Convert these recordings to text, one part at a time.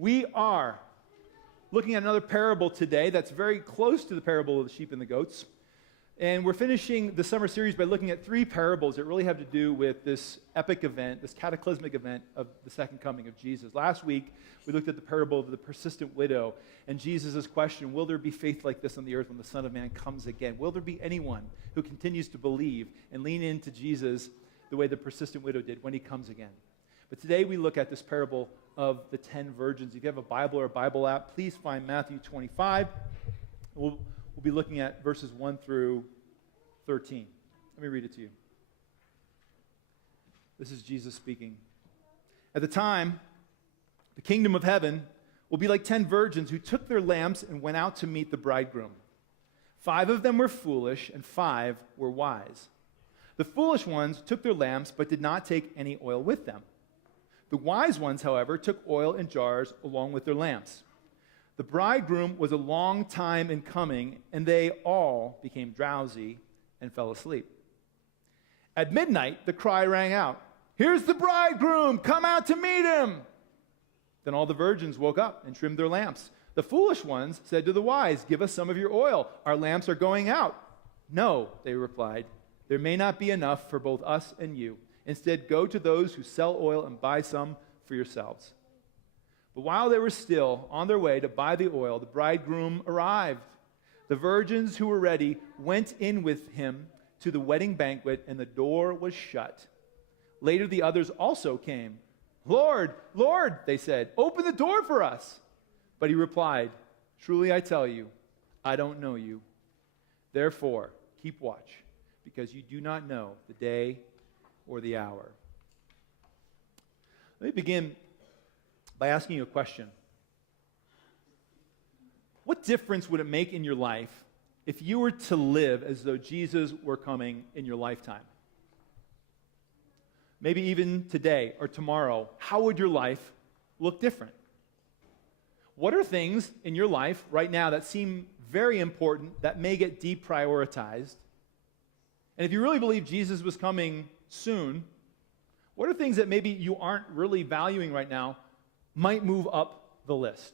We are looking at another parable today that's very close to the parable of the sheep and the goats. And we're finishing the summer series by looking at three parables that really have to do with this epic event, this cataclysmic event of the second coming of Jesus. Last week, we looked at the parable of the persistent widow and Jesus' question, will there be faith like this on the earth when the Son of Man comes again? Will there be anyone who continues to believe and lean into Jesus the way the persistent widow did when he comes again? But today we look at this parable of the 10 virgins. If you have a Bible or a Bible app, please find Matthew 25. We'll be looking at verses 1 through 13. Let me read it to you. This is Jesus speaking. At the time, the kingdom of heaven will be like 10 virgins who took their lamps and went out to meet the bridegroom. 5 of them were foolish and 5 were wise. The foolish ones took their lamps but did not take any oil with them. The wise ones, however, took oil in jars along with their lamps. The bridegroom was a long time in coming, and they all became drowsy and fell asleep. At midnight, the cry rang out, "Here's the bridegroom! Come out to meet him!" Then all the virgins woke up and trimmed their lamps. The foolish ones said to the wise, "Give us some of your oil. Our lamps are going out." "No," they replied, "there may not be enough for both us and you. Instead, go to those who sell oil and buy some for yourselves." But while they were still on their way to buy the oil, the bridegroom arrived. The virgins who were ready went in with him to the wedding banquet, and the door was shut. Later, the others also came. "Lord, Lord," they said, "open the door for us." But he replied, "Truly I tell you, I don't know you. Therefore, keep watch, because you do not know the day or the hour." Let me begin by asking you a question. What difference would it make in your life if you were to live as though Jesus were coming in your lifetime? Maybe even today or tomorrow, how would your life look different? What are things in your life right now that seem very important that may get deprioritized? And if you really believe Jesus was coming soon, what are things that maybe you aren't really valuing right now might move up the list?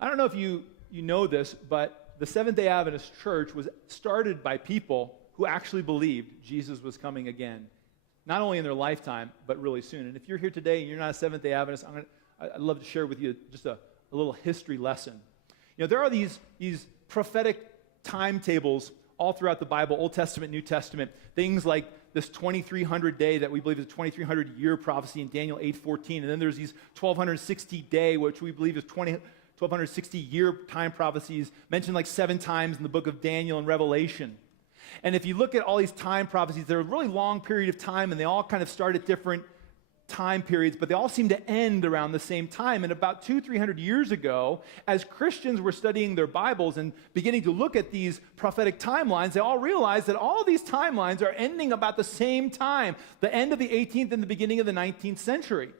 I don't know if you know this, but the Seventh-day Adventist Church was started by people who actually believed Jesus was coming again, not only in their lifetime, but really soon. And if you're here today and you're not a Seventh-day Adventist, I'd love to share with you just a little history lesson. You know, there are these prophetic timetables all throughout the Bible, Old Testament, New Testament, things like this 2300 day that we believe is a 2300 year prophecy in Daniel 8:14, and then there's these 1260 day, which we believe is 1260 year time prophecies mentioned like 7 times in the book of Daniel and Revelation. And if you look at all these time prophecies, they're a really long period of time, and they all kind of start at different time periods, but they all seem to end around the same time. And about 200-300 years ago, as Christians were studying their Bibles and beginning to look at these prophetic timelines, they all realized that all these timelines are ending about the same time, the end of the 18th and the beginning of the 19th century.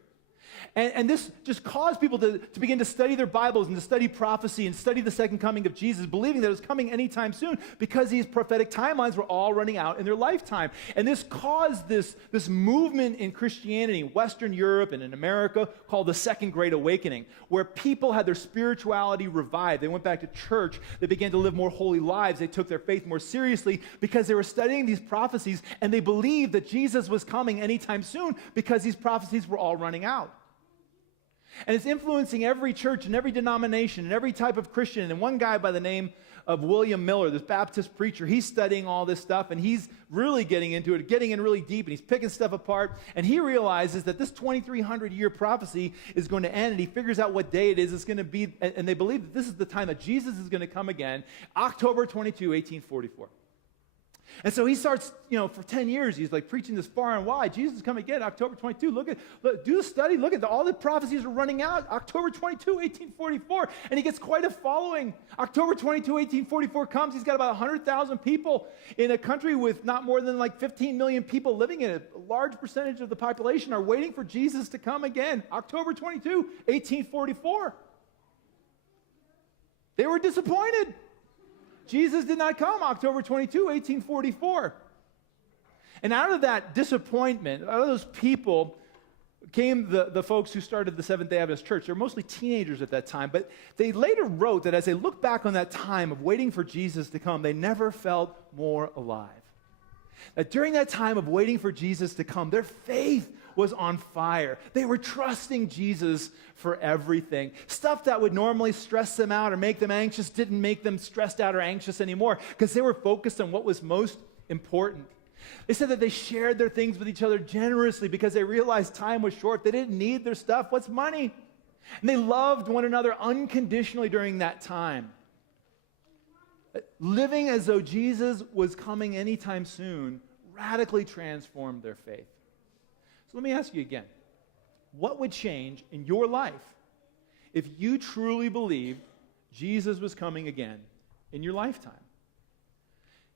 And this just caused people to begin to study their Bibles and to study prophecy and study the second coming of Jesus, believing that it was coming anytime soon because these prophetic timelines were all running out in their lifetime. And this caused this movement in Christianity in Western Europe and in America called the Second Great Awakening, where people had their spirituality revived. They went back to church. They began to live more holy lives. They took their faith more seriously because they were studying these prophecies, and they believed that Jesus was coming anytime soon because these prophecies were all running out. And it's influencing every church and every denomination and every type of Christian. And one guy by the name of William Miller, this Baptist preacher, he's studying all this stuff, and he's really getting into it, getting in really deep, and he's picking stuff apart. And he realizes that this 2300-year prophecy is going to end, and he figures out what day it is. It's going to be, and they believe that this is the time that Jesus is going to come again, October 22, 1844. And so he starts, for 10 years, he's like preaching this far and wide. Jesus is coming again, October 22. Look, do a study. Look at all the prophecies are running out. October 22, 1844. And he gets quite a following. October 22, 1844 comes. He's got about 100,000 people in a country with not more than like 15 million people living in it. A large percentage of the population are waiting for Jesus to come again. October 22, 1844. They were disappointed. Jesus did not come October 22, 1844. And out of that disappointment, out of those people, came the folks who started the Seventh-day Adventist Church. They were mostly teenagers at that time, but they later wrote that as they look back on that time of waiting for Jesus to come, they never felt more alive. That during that time of waiting for Jesus to come, their faith was on fire. They were trusting Jesus for everything. Stuff that would normally stress them out or make them anxious didn't make them stressed out or anxious anymore because they were focused on what was most important. They said that they shared their things with each other generously because they realized time was short. They didn't need their stuff. What's money? And they loved one another unconditionally during that time. Living as though Jesus was coming anytime soon radically transformed their faith. So let me ask you again, what would change in your life if you truly believed Jesus was coming again in your lifetime?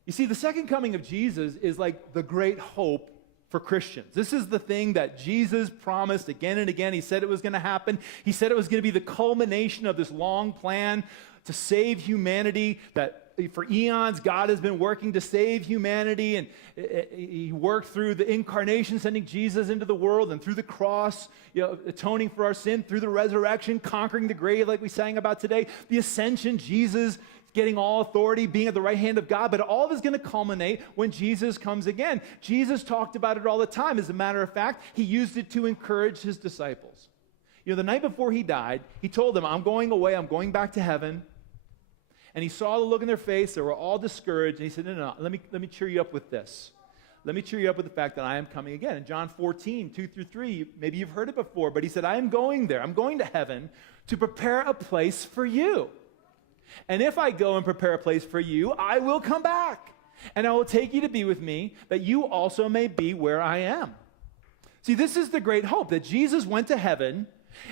You see, the second coming of Jesus is like the great hope for Christians. This is the thing that Jesus promised again and again. He said it was going to happen. He said it was going to be the culmination of this long plan to save humanity, that for eons God has been working to save humanity, and he worked through the incarnation, sending Jesus into the world, and through the cross, atoning for our sin, through the resurrection, conquering the grave like we sang about today, the ascension, Jesus getting all authority, being at the right hand of God, but all of it is going to culminate when Jesus comes again. Jesus talked about it all the time. As a matter of fact, he used it to encourage his disciples. The night before he died, he told them, I'm going away, I'm going back to heaven. And he saw the look in their face. They were all discouraged. And he said, no, let me cheer you up with this. Let me cheer you up with the fact that I am coming again. In John 14, 2-3, maybe you've heard it before, but he said, I am going there. I'm going to heaven to prepare a place for you. And if I go and prepare a place for you, I will come back. And I will take you to be with me, that you also may be where I am. See, this is the great hope, that Jesus went to heaven,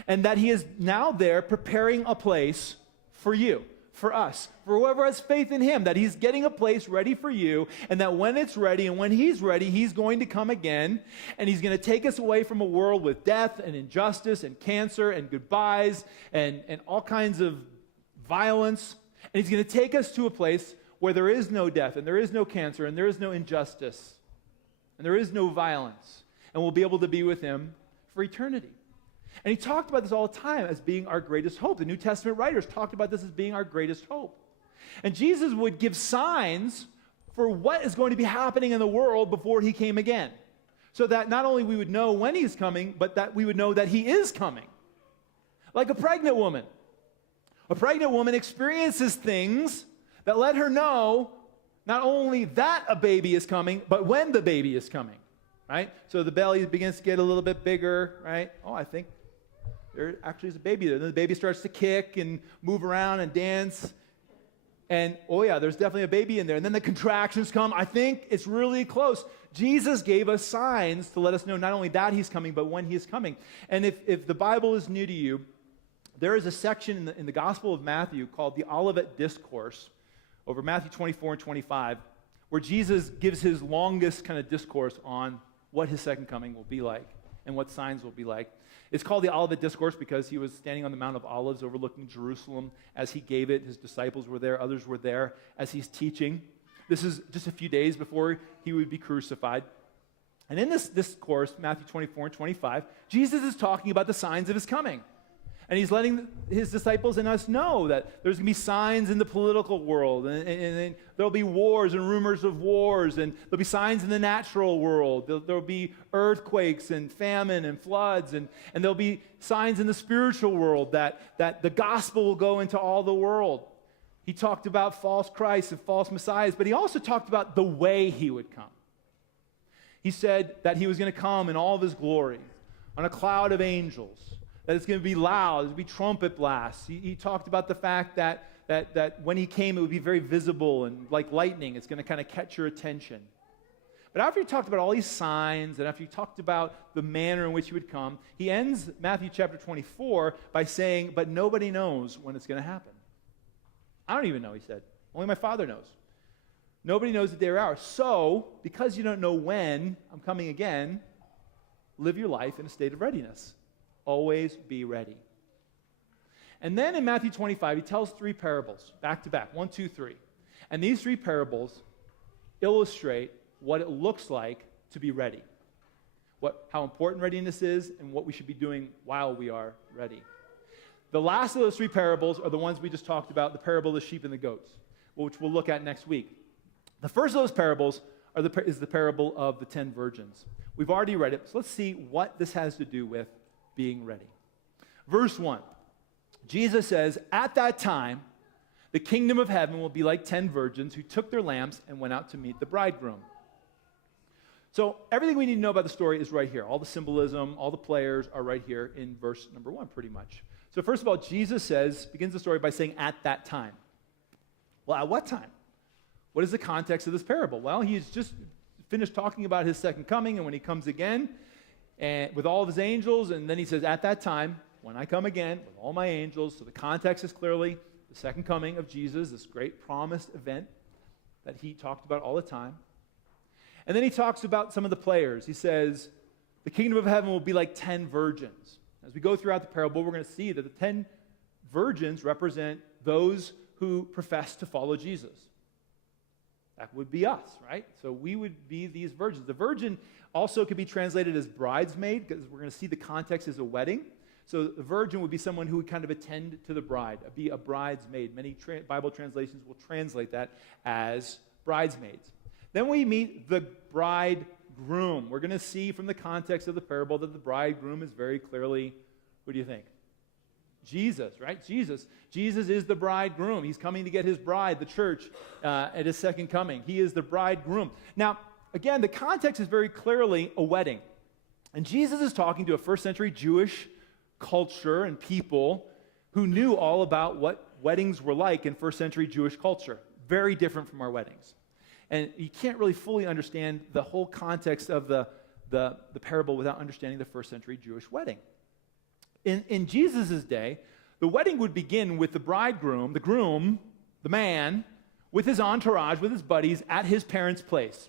and that he is now there preparing a place for you. For us, for whoever has faith in him, that he's getting a place ready for you, and that when it's ready and when he's ready, he's going to come again, and he's going to take us away from a world with death and injustice and cancer and goodbyes and all kinds of violence, and he's going to take us to a place where there is no death and there is no cancer and there is no injustice and there is no violence, and we'll be able to be with him for eternity. And he talked about this all the time as being our greatest hope. The New Testament writers talked about this as being our greatest hope. And Jesus would give signs for what is going to be happening in the world before he came again. So that not only we would know when he's coming, but that we would know that he is coming. Like a pregnant woman. A pregnant woman experiences things that let her know not only that a baby is coming, but when the baby is coming. Right? So the belly begins to get a little bit bigger, right? Oh, I think there actually is a baby there. Then the baby starts to kick and move around and dance. And, oh yeah, there's definitely a baby in there. And then the contractions come. I think it's really close. Jesus gave us signs to let us know not only that he's coming, but when he is coming. And if the Bible is new to you, there is a section in the Gospel of Matthew called the Olivet Discourse over Matthew 24 and 25, where Jesus gives his longest kind of discourse on what his second coming will be like and what signs will be like. It's called the Olivet Discourse because he was standing on the Mount of Olives overlooking Jerusalem as he gave it. His disciples were there. Others were there as he's teaching. This is just a few days before he would be crucified. And in this discourse, Matthew 24 and 25, Jesus is talking about the signs of his coming. And he's letting his disciples and us know that there's going to be signs in the political world, and there'll be wars and rumors of wars, and there'll be signs in the natural world. There'll be earthquakes and famine and floods, and there'll be signs in the spiritual world that the gospel will go into all the world. He talked about false Christs and false messiahs, but he also talked about the way he would come. He said that he was going to come in all of his glory on a cloud of angels, that it's going to be loud, there's going to be trumpet blasts. He talked about the fact that when he came, it would be very visible and like lightning. It's going to kind of catch your attention. But after he talked about all these signs, and after he talked about the manner in which he would come, he ends Matthew chapter 24 by saying, but nobody knows when it's going to happen. I don't even know, he said. Only my Father knows. Nobody knows the day or hour. So, because you don't know when I'm coming again, live your life in a state of readiness. Always be ready. And then in Matthew 25, he tells three parables, back to back, 1, 2, 3. And these three parables illustrate what it looks like to be ready. how important readiness is and what we should be doing while we are ready. The last of those three parables are the ones we just talked about, the parable of the sheep and the goats, which we'll look at next week. The first of those parables is the parable of the 10 virgins. We've already read it, so let's see what this has to do with being ready. Verse 1, Jesus says, "At that time, the kingdom of heaven will be like 10 virgins who took their lamps and went out to meet the bridegroom." So everything we need to know about the story is right here. All the symbolism, all the players are right here in verse number 1, pretty much. So first of all, Jesus begins the story by saying, "At that time." Well, at what time? What is the context of this parable? Well, he's just finished talking about his second coming and when he comes again and with all of his angels, and then he says, "At that time, when I come again with all my angels." So the context is clearly the second coming of Jesus, this great promised event that he talked about all the time. And then he talks about some of the players. He says, the kingdom of heaven will be like 10 virgins. As we go throughout the parable, we're going to see that the 10 virgins represent those who profess to follow Jesus. That would be us, right? So we would be these virgins. The virgin also could be translated as bridesmaid, because we're going to see the context is a wedding. So the virgin would be someone who would kind of attend to the bride, be a bridesmaid. Many Bible translations will translate that as bridesmaids. Then we meet the bridegroom. We're going to see from the context of the parable that the bridegroom is very clearly, who do you think? Jesus, right? Jesus. Jesus is the bridegroom. He's coming to get his bride, the church, at his second coming. He is the bridegroom. Now, again, the context is very clearly a wedding. And Jesus is talking to a first century Jewish culture and people who knew all about what weddings were like in first century Jewish culture. Very different from our weddings. And you can't really fully understand the whole context of the parable without understanding the first century Jewish wedding. In Jesus' day, the wedding would begin with the bridegroom, the groom, the man, with his entourage, with his buddies, at his parents' place.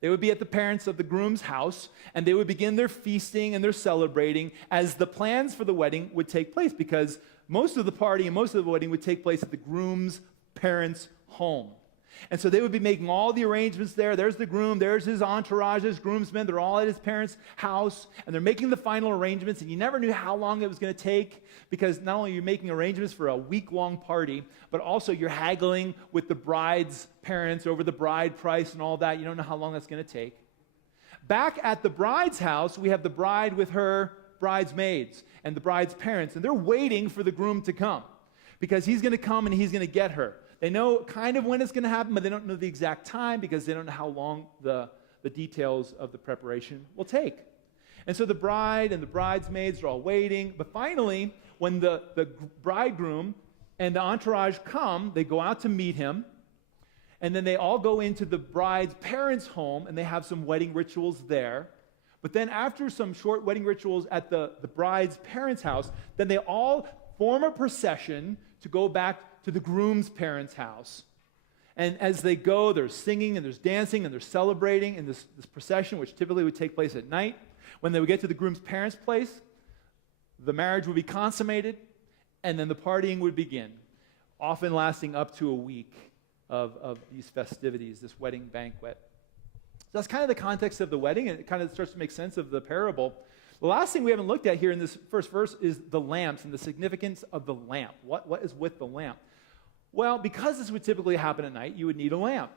They would be at the parents of the groom's house, and they would begin their feasting and their celebrating as the plans for the wedding would take place, because most of the party and most of the wedding would take place at the groom's parents' home. And so they would be making all the arrangements there. There's the groom, there's his entourage, his groomsmen. They're all at his parents' house, and they're making the final arrangements, and you never knew how long it was going to take, because not only are you making arrangements for a week-long party, but also you're haggling with the bride's parents over the bride price and all that. You don't know how long that's going to take. Back at the bride's house, we have the bride with her bridesmaids and the bride's parents, and they're waiting for the groom to come, because he's going to come and he's going to get her. They know kind of when it's going to happen, but they don't know the exact time because they don't know how long the details of the preparation will take. And so the bride and the bridesmaids are all waiting. But finally, when the bridegroom and the entourage come, they go out to meet him. And then they all go into the bride's parents' home, and they have some wedding rituals there. But then after some short wedding rituals at the bride's parents' house, then they all form a procession to go back to the groom's parents' house. And as they go, there's singing and there's dancing and there's celebrating in this procession, which typically would take place at night. When they would get to the groom's parents' place, the marriage would be consummated, and then the partying would begin, often lasting up to a week of these festivities, this wedding banquet. So that's kind of the context of the wedding, and it kind of starts to make sense of the parable. The last thing we haven't looked at here in this first verse is the lamps and the significance of the lamp. What is with the lamp? Well, because this would typically happen at night, you would need a lamp.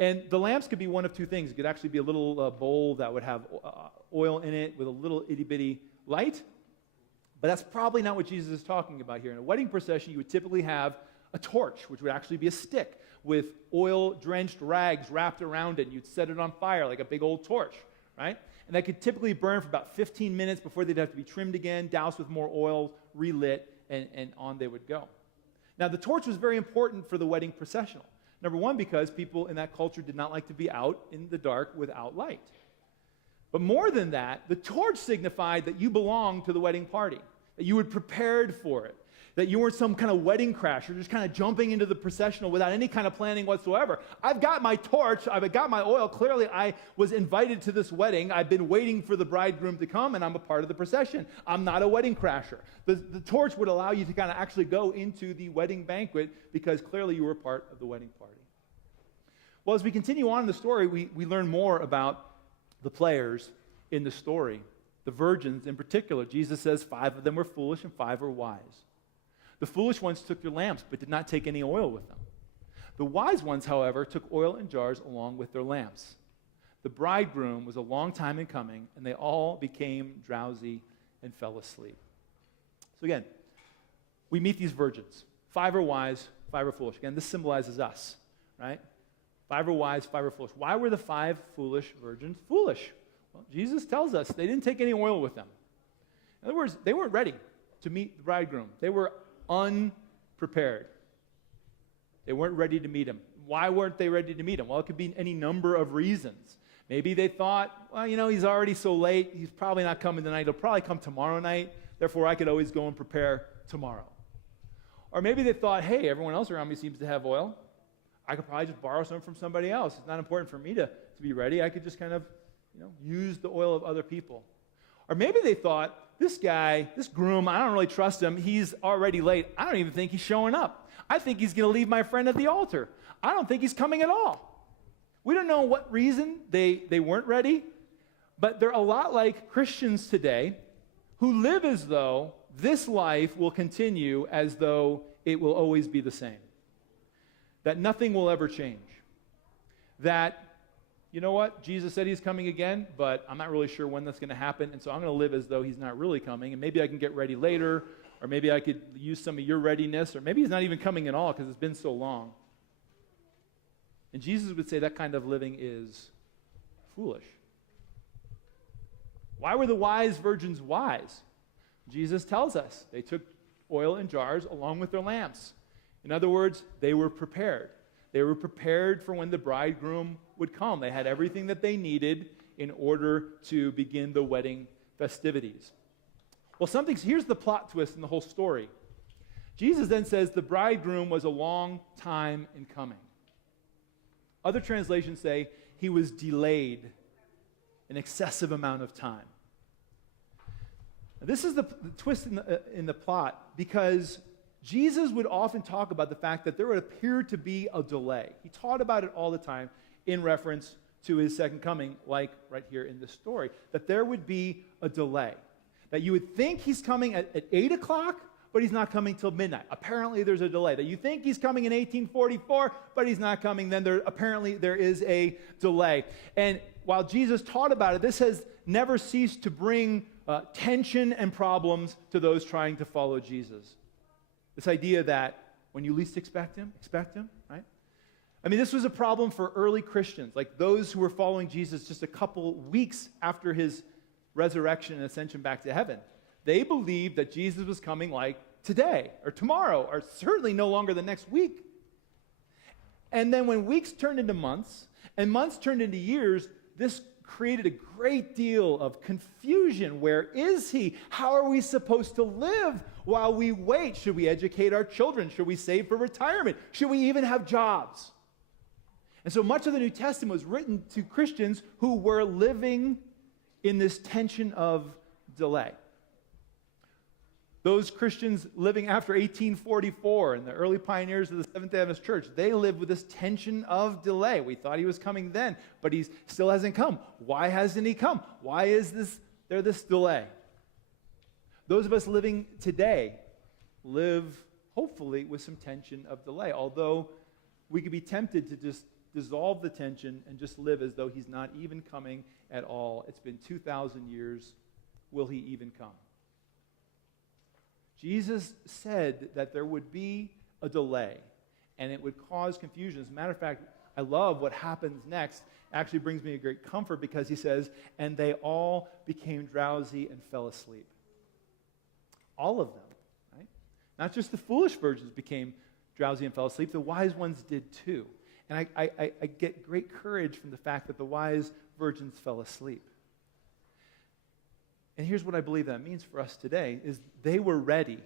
And the lamps could be one of two things. It could actually be a little bowl that would have oil in it with a little itty-bitty light. But that's probably not what Jesus is talking about here. In a wedding procession, you would typically have a torch, which would actually be a stick with oil-drenched rags wrapped around it. And you'd set it on fire like a big old torch, right? And that could typically burn for about 15 minutes before they'd have to be trimmed again, doused with more oil, relit, and on they would go. Now, the torch was very important for the wedding processional. Number one, because people in that culture did not like to be out in the dark without light. But more than that, the torch signified that you belonged to the wedding party, that you had prepared for it, that you weren't some kind of wedding crasher just kind of jumping into the processional without any kind of planning whatsoever. I've got my torch, I've got my oil. Clearly, I was invited to this wedding. I've been waiting for the bridegroom to come, and I'm a part of the procession. I'm not a wedding crasher. The torch would allow you to kind of actually go into the wedding banquet because clearly you were part of the wedding party. Well, as we continue on in the story, we learn more about the players in the story. The virgins in particular, Jesus says 5 of them were foolish and 5 were wise. The foolish ones took their lamps but did not take any oil with them. The wise ones, however, took oil in jars along with their lamps. The bridegroom was a long time in coming, and they all became drowsy and fell asleep. So again, we meet these virgins. 5 are wise, 5 are foolish. Again, this symbolizes us, right? 5 are wise, 5 are foolish. Why were the 5 foolish virgins foolish? Well, Jesus tells us they didn't take any oil with them. In other words, they weren't ready to meet the bridegroom. They were unprepared. They weren't ready to meet him. Why weren't they ready to meet him? Well, it could be any number of reasons. Maybe they thought, well, he's already so late. He's probably not coming tonight. He'll probably come tomorrow night. Therefore, I could always go and prepare tomorrow. Or maybe they thought, hey, everyone else around me seems to have oil. I could probably just borrow some from somebody else. It's not important for me to be ready. I could just kind of, use the oil of other people. Or maybe they thought, this guy, this groom, I don't really trust him. He's already late. I don't even think he's showing up. I think he's going to leave my friend at the altar. I don't think he's coming at all. We don't know what reason they weren't ready, but they're a lot like Christians today who live as though this life will continue as though it will always be the same. That nothing will ever change. That, you know what, Jesus said he's coming again, but I'm not really sure when that's going to happen, and so I'm going to live as though he's not really coming, and maybe I can get ready later, or maybe I could use some of your readiness, or maybe he's not even coming at all because it's been so long. And Jesus would say that kind of living is foolish. Why were the wise virgins wise? Jesus tells us they took oil in jars along with their lamps. In other words, they were prepared. They were prepared for when the bridegroom would come. They had everything that they needed in order to begin the wedding festivities. Well, here's the plot twist in the whole story. Jesus then says the bridegroom was a long time in coming. Other translations say he was delayed an excessive amount of time. Now, this is the twist in the plot because Jesus would often talk about the fact that there would appear to be a delay. He taught about it all the time in reference to his second coming, like right here in this story, that there would be a delay. That you would think he's coming at 8 o'clock, but he's not coming till midnight. Apparently there's a delay. That you think he's coming in 1844, but he's not coming then. Apparently there is a delay. And while Jesus taught about it, this has never ceased to bring tension and problems to those trying to follow Jesus. This idea that when you least expect him, right? I mean, this was a problem for early Christians, like those who were following Jesus just a couple weeks after his resurrection and ascension back to heaven. They believed that Jesus was coming like today or tomorrow or certainly no longer the next week. And then when weeks turned into months and months turned into years, this created a great deal of confusion. Where is he? How are we supposed to live while we wait? Should we educate our children? Should we save for retirement? Should we even have jobs? And so much of the New Testament was written to Christians who were living in this tension of delay. Those Christians living after 1844 and the early pioneers of the Seventh-day Adventist Church, they lived with this tension of delay. We thought he was coming then, but he still hasn't come. Why hasn't he come? Why is there this delay? Those of us living today live, hopefully, with some tension of delay, although we could be tempted to just dissolve the tension and just live as though he's not even coming at all. It's been 2,000 years. Will he even come? Jesus said that there would be a delay, and it would cause confusion. As a matter of fact, I love what happens next. It actually brings me a great comfort because he says, and they all became drowsy and fell asleep. All of them, right? Not just the foolish virgins became drowsy and fell asleep, the wise ones did too. And I get great courage from the fact that the wise virgins fell asleep. And here's what I believe that means for us today, is they were ready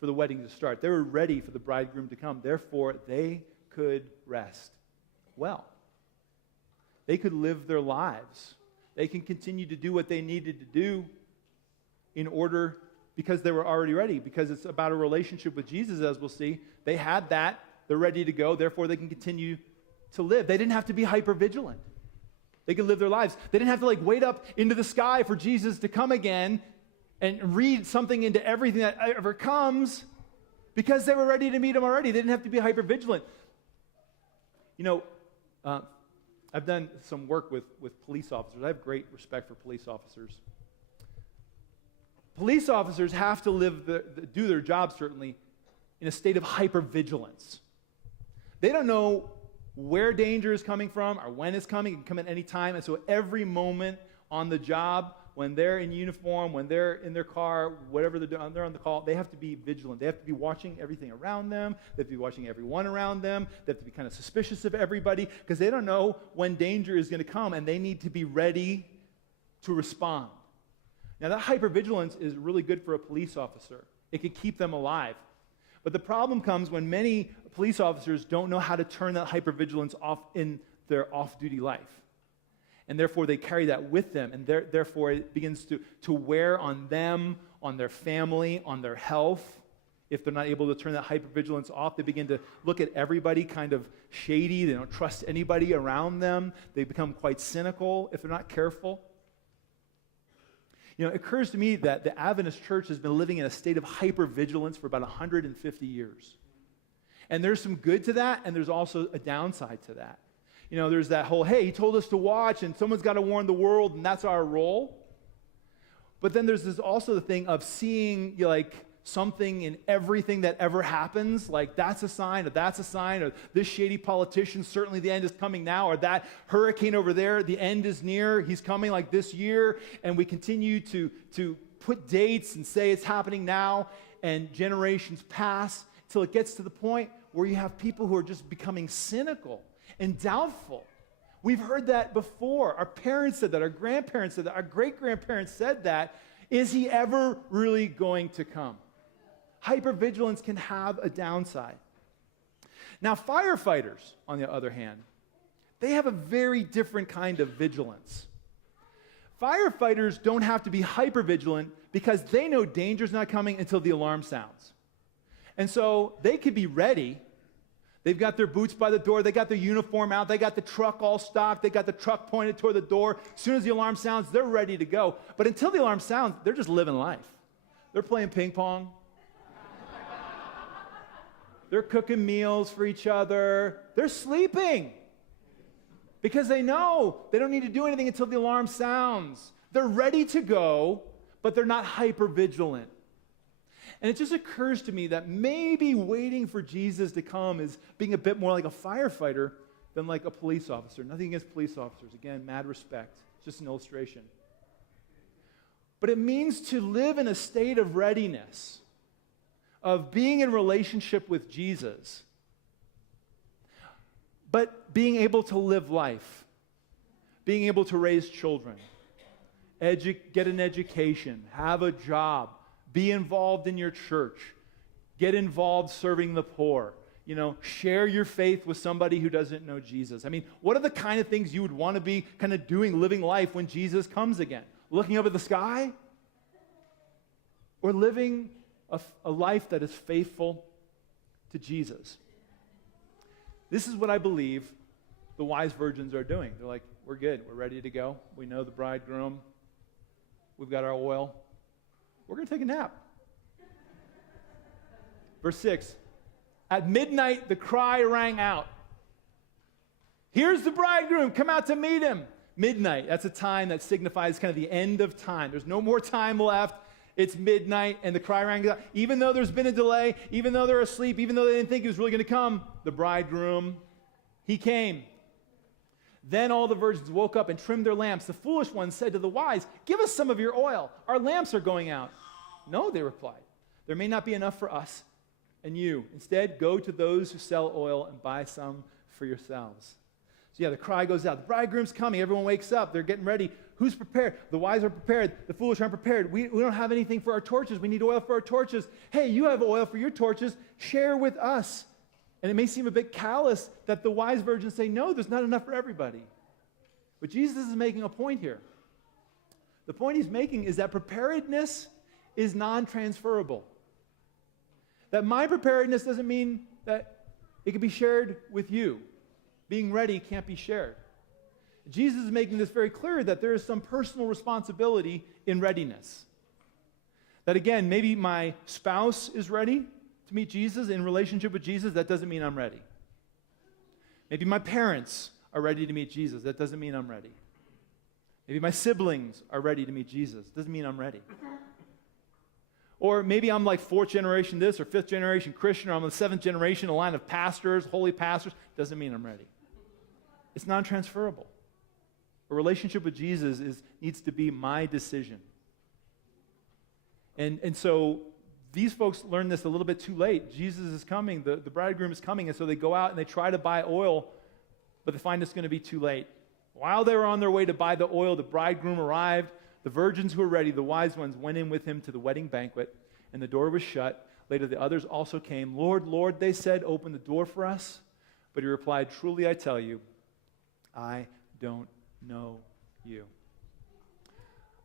for the wedding to start. They were ready for the bridegroom to come. Therefore, they could rest well. They could live their lives. They can continue to do what they needed to do in order, because they were already ready, because it's about a relationship with Jesus, as we'll see. They had that. They're ready to go. Therefore, they can continue to live. They didn't have to be hyper-vigilant. They could live their lives. They didn't have to wait up into the sky for Jesus to come again and read something into everything that ever comes because they were ready to meet him already. They didn't have to be hyper-vigilant. I've done some work with police officers. I have great respect for police officers. Police officers have to do their job, certainly, in a state of hypervigilance. They don't know where danger is coming from or when it's coming. It can come at any time. And so every moment on the job, when they're in uniform, when they're in their car, whatever they're doing, they're on the call, they have to be vigilant. They have to be watching everything around them. They have to be watching everyone around them. They have to be kind of suspicious of everybody because they don't know when danger is going to come, and they need to be ready to respond. Now, that hypervigilance is really good for a police officer. It could keep them alive. But the problem comes when many police officers don't know how to turn that hypervigilance off in their off-duty life. And therefore, they carry that with them, and therefore, it begins to wear on them, on their family, on their health. If they're not able to turn that hypervigilance off, they begin to look at everybody kind of shady. They don't trust anybody around them. They become quite cynical if they're not careful. It occurs to me that the Adventist church has been living in a state of hypervigilance for about 150 years. And there's some good to that, and there's also a downside to that. There's that whole, hey, he told us to watch, and someone's got to warn the world, and that's our role. But then there's also the thing of seeing, something in everything that ever happens, that's a sign, or this shady politician, certainly the end is coming now, or that hurricane over there, the end is near, he's coming this year, and we continue to put dates and say it's happening now, and generations pass till it gets to the point where you have people who are just becoming cynical and doubtful. We've heard that before. Our parents said that, our grandparents said that, our great-grandparents said that. Is he ever really going to come? Hypervigilance can have a downside. Now, firefighters, on the other hand, they have a very different kind of vigilance. Firefighters don't have to be hypervigilant because they know danger's not coming until the alarm sounds. And so they could be ready. They've got their boots by the door. They got their uniform out. They got the truck all stocked. They got the truck pointed toward the door. As soon as the alarm sounds, they're ready to go. But until the alarm sounds, they're just living life. They're playing ping pong. They're cooking meals for each other. They're sleeping because they know they don't need to do anything until the alarm sounds. They're ready to go, but they're not hypervigilant. And it just occurs to me that maybe waiting for Jesus to come is being a bit more like a firefighter than like a police officer. Nothing against police officers. Again, mad respect. It's just an illustration. But it means to live in a state of readiness, of being in relationship with Jesus, but being able to live life, being able to raise children, get an education, have a job, be involved in your church, get involved serving the poor, share your faith with somebody who doesn't know Jesus. I mean, what are the kind of things you would want to be kind of doing, living life when Jesus comes again? Looking up at the sky? Or living a life that is faithful to Jesus? This is what I believe the wise virgins are doing. They're like, we're good. We're ready to go. We know the bridegroom. We've got our oil. We're going to take a nap. Verse 6. At midnight, the cry rang out. Here's the bridegroom. Come out to meet him. Midnight. That's a time that signifies kind of the end of time. There's no more time left. It's midnight, and the cry rang out. Even though there's been a delay, even though they're asleep, even though they didn't think he was really going to come, the bridegroom, he came. Then all the virgins woke up and trimmed their lamps. The foolish ones said to the wise, give us some of your oil. Our lamps are going out. No, they replied. There may not be enough for us and you. Instead, go to those who sell oil and buy some for yourselves. So the cry goes out. The bridegroom's coming. Everyone wakes up. They're getting ready. Who's prepared? The wise are prepared. The foolish aren't prepared. We don't have anything for our torches. We need oil for our torches. Hey, you have oil for your torches. Share with us. And it may seem a bit callous that the wise virgins say, no, there's not enough for everybody. But Jesus is making a point here. The point he's making is that preparedness is non-transferable. That my preparedness doesn't mean that it can be shared with you. Being ready can't be shared. Jesus is making this very clear that there is some personal responsibility in readiness. That again, maybe my spouse is ready to meet Jesus in relationship with Jesus. That doesn't mean I'm ready. Maybe my parents are ready to meet Jesus. That doesn't mean I'm ready. Maybe my siblings are ready to meet Jesus. Doesn't mean I'm ready. Or maybe I'm like fourth generation this or fifth generation Christian, or I'm the seventh generation, a line of pastors, holy pastors. Doesn't mean I'm ready. It's non-transferable. A relationship with Jesus needs to be my decision. And so these folks learn this a little bit too late. Jesus is coming, the bridegroom is coming, and so they go out and they try to buy oil, but they find it's going to be too late. While they were on their way to buy the oil, the bridegroom arrived. The virgins who were ready, the wise ones, went in with him to the wedding banquet, and the door was shut. Later the others also came. Lord, Lord, they said, open the door for us. But he replied, truly I tell you, I don't know you.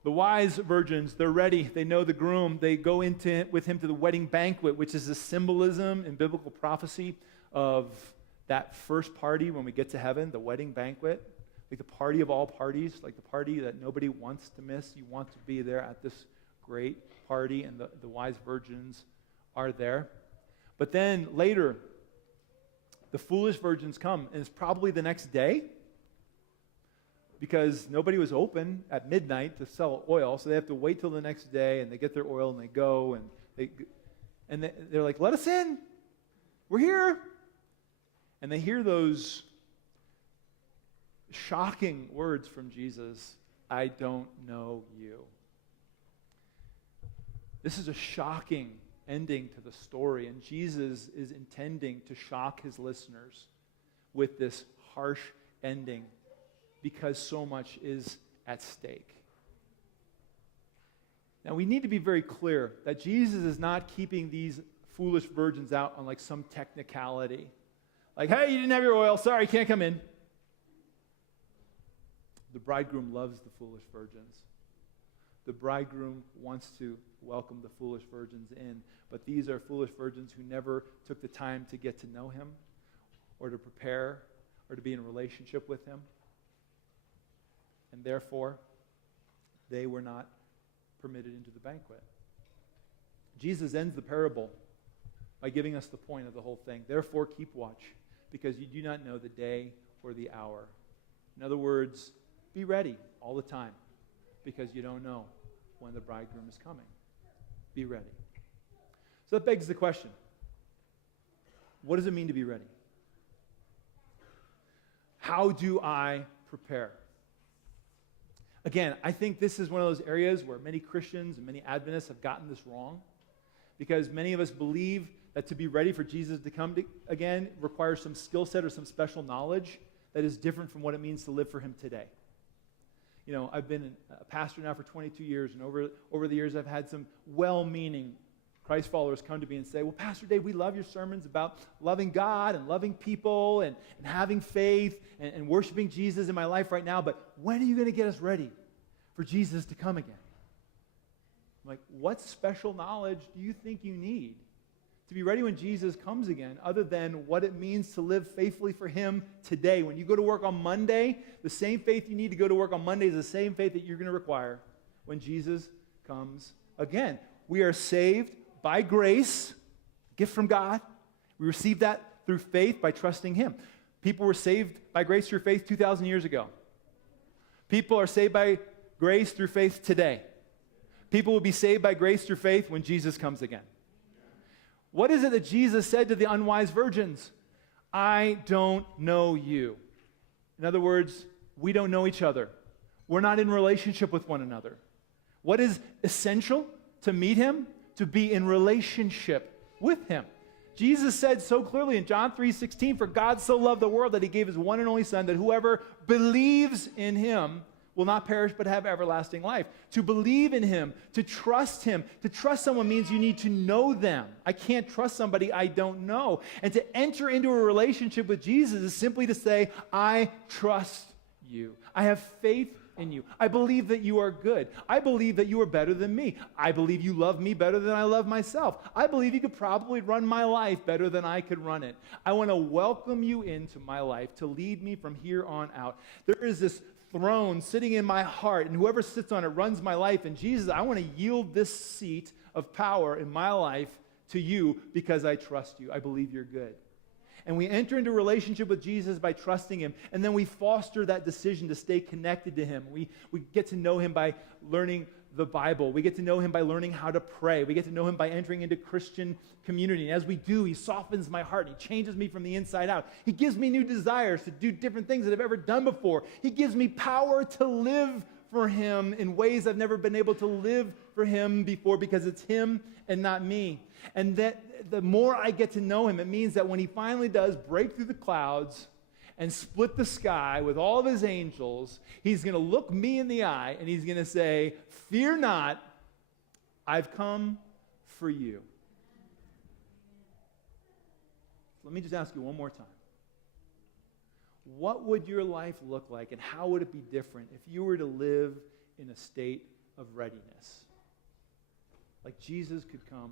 The wise virgins, they're ready. They know the groom. They go with him to the wedding banquet, which is a symbolism in biblical prophecy of that first party when we get to heaven, the wedding banquet. Like the party of all parties, like the party that nobody wants to miss. You want to be there at this great party, and the wise virgins are there. But then later, the foolish virgins come, and it's probably the next day, because nobody was open at midnight to sell oil, so they have to wait till the next day, and they get their oil, and they go, and they're like, let us in. We're here. And they hear those shocking words from Jesus, I don't know you. This is a shocking ending to the story, and Jesus is intending to shock his listeners with this harsh ending because so much is at stake. Now, we need to be very clear that Jesus is not keeping these foolish virgins out on like some technicality. Like, hey, you didn't have your oil. Sorry, you can't come in. The bridegroom loves the foolish virgins. The bridegroom wants to welcome the foolish virgins in, but these are foolish virgins who never took the time to get to know him or to prepare or to be in a relationship with him. And therefore, they were not permitted into the banquet. Jesus ends the parable by giving us the point of the whole thing. Therefore, keep watch, because you do not know the day or the hour. In other words, be ready all the time, because you don't know when the bridegroom is coming. Be ready. So that begs the question, what does it mean to be ready? How do I prepare? Again, I think this is one of those areas where many Christians and many Adventists have gotten this wrong, because many of us believe that to be ready for Jesus to come again requires some skill set or some special knowledge that is different from what it means to live for him today. You know, I've been a pastor now for 22 years, and over the years I've had some well-meaning Christ followers come to me and say, well, Pastor Dave, we love your sermons about loving God and loving people and having faith and worshiping Jesus in my life right now, but when are you going to get us ready for Jesus to come again? I'm like, what special knowledge do you think you need to be ready when Jesus comes again, other than what it means to live faithfully for him today? When you go to work on Monday, the same faith you need to go to work on Monday is the same faith that you're going to require when Jesus comes again. We are saved by grace, gift from God. We received that through faith by trusting him. People were saved by grace through faith 2,000 years ago. People are saved by grace through faith today. People will be saved by grace through faith when Jesus comes again. What is it that Jesus said to the unwise virgins? I don't know you. In other words, we don't know each other. We're not in relationship with one another. What is essential to meet him? To be in relationship with him. Jesus said so clearly in John 3:16, for God so loved the world that he gave his one and only Son, that whoever believes in him will not perish but have everlasting life. To believe in him, to trust someone means you need to know them. I can't trust somebody I don't know. And to enter into a relationship with Jesus is simply to say, I trust you. I have faith in you. I believe that you are good. I believe that you are better than me. I believe you love me better than I love myself. I believe you could probably run my life better than I could run it. I want to welcome you into my life to lead me from here on out. There is this throne sitting in my heart, and whoever sits on it runs my life. And Jesus, I want to yield this seat of power in my life to you because I trust you. I believe you're good. And we enter into a relationship with Jesus by trusting him, and then we foster that decision to stay connected to him. We get to know him by learning the Bible. We get to know him by learning how to pray. We get to know him by entering into Christian community. And as we do, he softens my heart. He changes me from the inside out. He gives me new desires to do different things that I've ever done before. He gives me power to live for him in ways I've never been able to live for him before because it's him and not me. And that the more I get to know him, it means that when he finally does break through the clouds and split the sky with all of his angels, he's going to look me in the eye and he's going to say, "Fear not, I've come for you." Let me just ask you one more time. What would your life look like and how would it be different if you were to live in a state of readiness? Like Jesus could come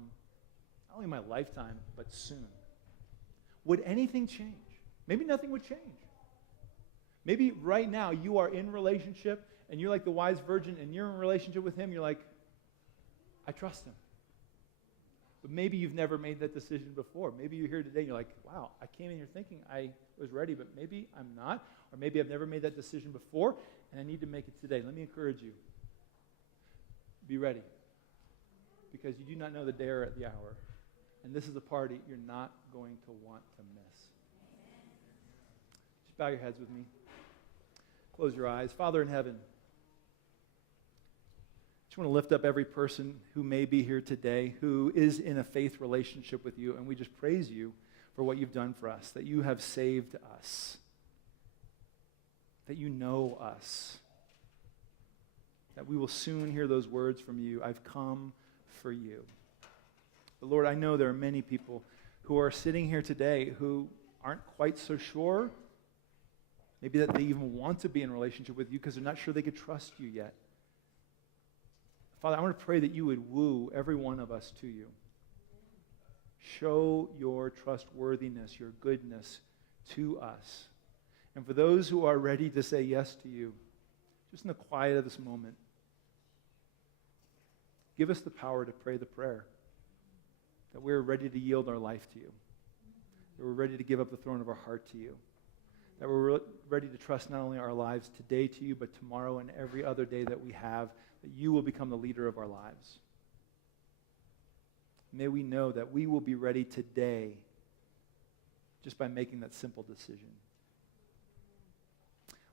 not only in my lifetime, but soon. Would anything change? Maybe nothing would change. Maybe right now you are in relationship and you're like the wise virgin and you're in relationship with him. You're like, I trust him. But maybe you've never made that decision before. Maybe you're here today and you're like, wow, I came in here thinking I was ready, but maybe I'm not. Or maybe I've never made that decision before and I need to make it today. Let me encourage you. Be ready. Because you do not know the day or the hour. And this is a party you're not going to want to miss. Just bow your heads with me. Close your eyes. Father in heaven, I just want to lift up every person who may be here today who is in a faith relationship with you, and we just praise you for what you've done for us, that you have saved us, that you know us, that we will soon hear those words from you, "I've come for you." But Lord, I know there are many people who are sitting here today who aren't quite so sure, maybe that they even want to be in a relationship with you because they're not sure they could trust you yet. Father, I want to pray that you would woo every one of us to you. Show your trustworthiness, your goodness to us. And for those who are ready to say yes to you, just in the quiet of this moment, give us the power to pray the prayer, that we're ready to yield our life to you, that we're ready to give up the throne of our heart to you, that we're ready to trust not only our lives today to you, but tomorrow and every other day that we have, that you will become the leader of our lives. May we know that we will be ready today just by making that simple decision.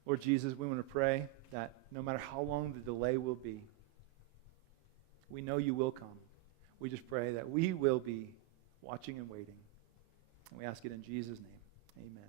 Lord Jesus, we want to pray that no matter how long the delay will be, we know you will come. We just pray that we will be watching and waiting. And we ask it in Jesus' name. Amen.